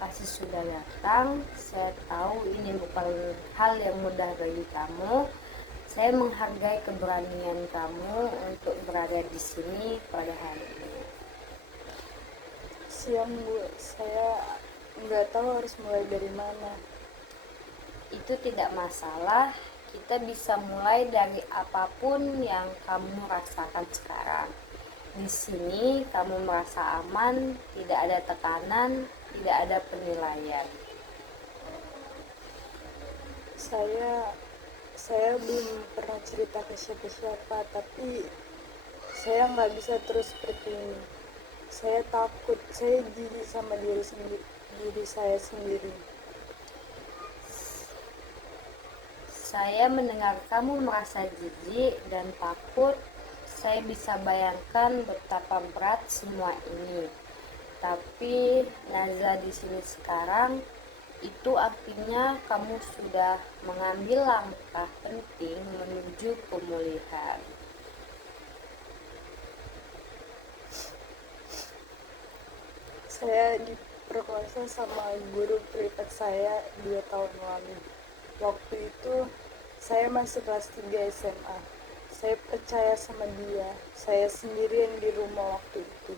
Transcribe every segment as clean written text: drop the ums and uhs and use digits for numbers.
kasih sudah datang. Saya tahu ini bukan hal yang mudah bagi kamu. Saya menghargai keberanian kamu untuk berada di sini pada hari ini. Siang Bu, saya nggak tahu harus mulai dari mana. Itu tidak masalah. Kita bisa mulai dari apapun yang kamu rasakan sekarang. Di sini kamu merasa aman, tidak ada tekanan, tidak ada penilaian. Saya belum pernah cerita ke siapa-siapa, tapi saya nggak bisa terus seperti ini. Saya takut, saya jijik sama diri saya sendiri. Saya mendengar kamu merasa jijik dan takut. Saya bisa bayangkan betapa berat semua ini. Tapi Nazla di sini sekarang itu artinya kamu sudah mengambil langkah penting menuju pemulihan. Saya diperkosa sama guru privat saya 2 tahun lalu. Waktu itu saya masih kelas 3 SMA. Saya percaya sama dia. Saya sendirian di rumah waktu itu.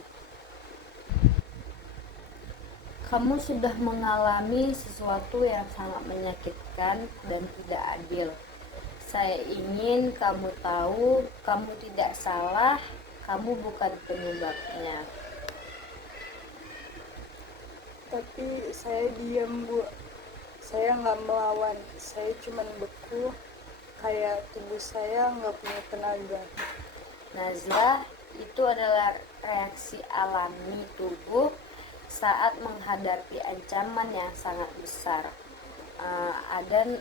Kamu sudah mengalami sesuatu yang sangat menyakitkan dan tidak adil. Saya ingin kamu tahu, kamu tidak salah, kamu bukan penyebabnya. Tapi saya diam Bu. Saya nggak melawan. Saya cuma beku. Kayak tubuh saya nggak punya tenaga. Nazla, itu adalah reaksi alami tubuh saat menghadapi ancaman yang sangat besar. Uh, ada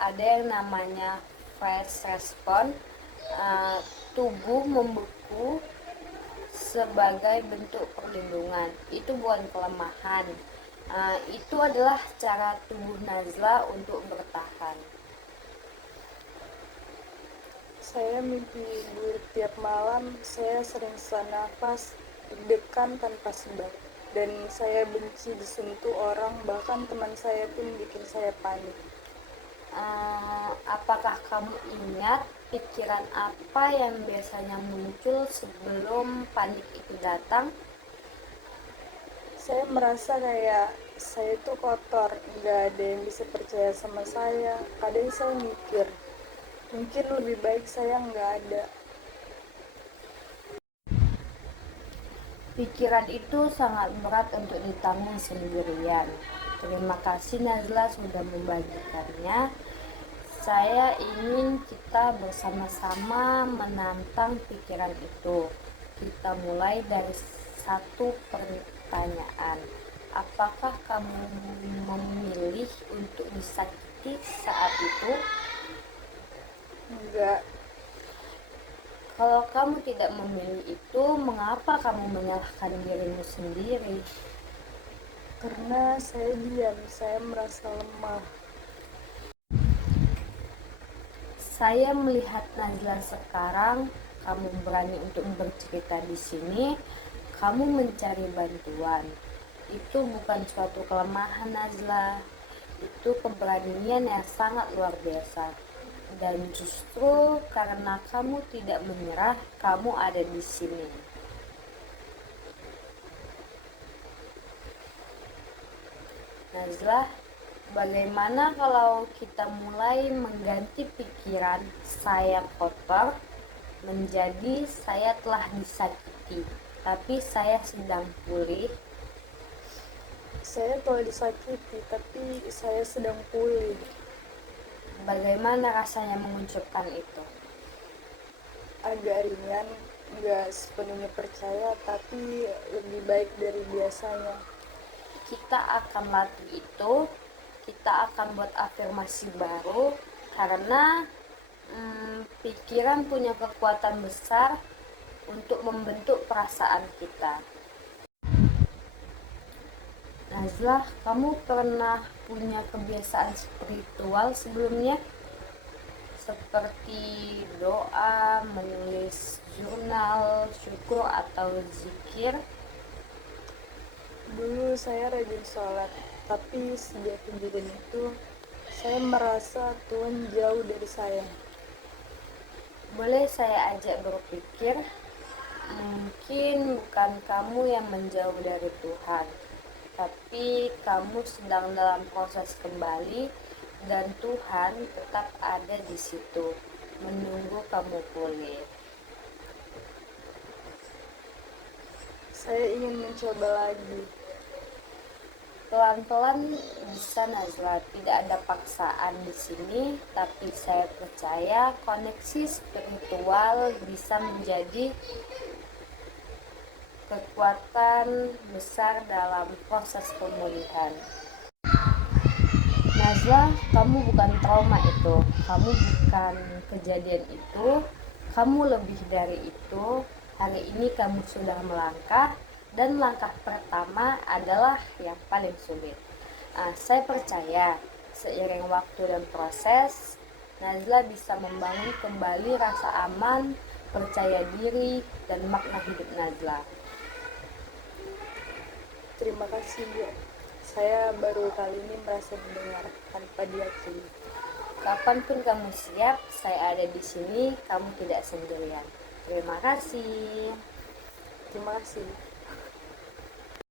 ada yang namanya stress response. Tubuh membeku sebagai bentuk perlindungan. Itu bukan kelemahan. Itu adalah cara tubuh Nazla untuk bertahan. Saya mimpi buruk tiap malam. Saya sering sesak nafas, deg-degan tanpa sebab. Dan saya benci disentuh orang, bahkan teman saya pun bikin saya panik. Apakah kamu ingat pikiran apa yang biasanya muncul sebelum panik itu datang? Saya merasa kayak saya itu kotor, nggak ada yang bisa percaya sama saya. Kadang saya mikir, mungkin lebih baik saya nggak ada. Pikiran itu sangat berat untuk ditanggung sendirian. Terima kasih Nazla sudah membagikannya. Saya ingin kita bersama-sama menantang pikiran itu. Kita mulai dari satu pertanyaan. Apakah kamu memilih untuk disakiti saat itu? Nggak. Kalau kamu tidak memilih itu, mengapa kamu menyalahkan dirimu sendiri? Karena saya diam, saya merasa lemah. Saya melihat Nazla sekarang, kamu berani untuk bercerita di sini, kamu mencari bantuan. Itu bukan suatu kelemahan Nazla, itu keberanian yang sangat luar biasa. Dan justru karena kamu tidak menyerah, kamu ada di sini. Nazla, bagaimana kalau kita mulai mengganti pikiran saya kotor menjadi saya telah disakiti, tapi saya sedang pulih? Saya telah disakiti, tapi saya sedang pulih. Bagaimana rasanya mengucapkan itu? Agak ringan, nggak sepenuhnya percaya, tapi lebih baik dari biasanya. Kita akan latih itu, kita akan buat afirmasi baru, karena pikiran punya kekuatan besar untuk membentuk perasaan kita. Nazla, kamu pernah punya kebiasaan spiritual sebelumnya? Seperti doa, menulis jurnal, syukur, atau zikir? Dulu saya rajin sholat, tapi sejak kejadian itu saya merasa Tuhan jauh dari saya. Boleh saya ajak berpikir, mungkin bukan kamu yang menjauh dari Tuhan, tapi kamu sedang dalam proses kembali dan Tuhan tetap ada di situ, menunggu kamu pulih. Saya ingin mencoba lagi. Pelan-pelan bisa Nazla, tidak ada paksaan di sini, tapi saya percaya koneksi spiritual bisa menjadi kekuatan besar dalam proses pemulihan. Nazla, kamu bukan trauma itu, kamu bukan kejadian itu, kamu lebih dari itu. Hari ini kamu sudah melangkah, dan langkah pertama adalah yang paling sulit. Saya percaya seiring waktu dan proses, Nazla bisa membangun kembali rasa aman, percaya diri, dan makna hidup Nazla. Terima kasih, Bu. Saya baru kali ini merasa didengar tanpa diyakini. Kapanpun kamu siap, saya ada di sini, kamu tidak sendirian. Terima kasih. Terima kasih.